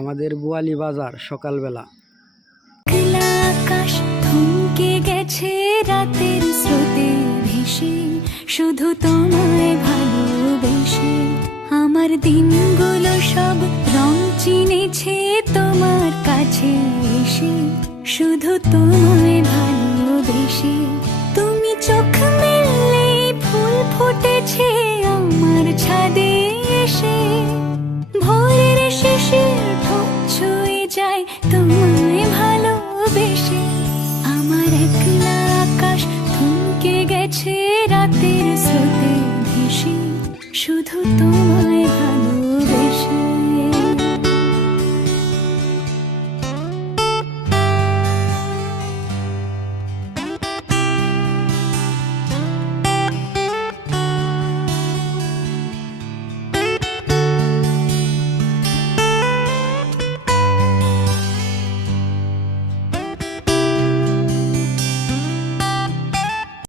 আমাদের বোয়ালি বাজার সকালবেলা। আকাশ থমকে গেছে রাতের স্রোতে ভেসে, শুধু তোমায় ভালোবেসে আমার দিনগুলো সব রং চিনেছে তোমার কাছে এসে, শুধু তোমায় ভালোবেসে। তুমি চোখ মেললে ফুল ফুটেছে আমার ছাদে এসে, ভোরের শিশির ঠোঁট ছুঁয়ে যায় তোমায় ভালোবেসে। আমার একলা আকাশ থমকে গেছে রাতের স্রোতে ভেসে, শুধু তোমায়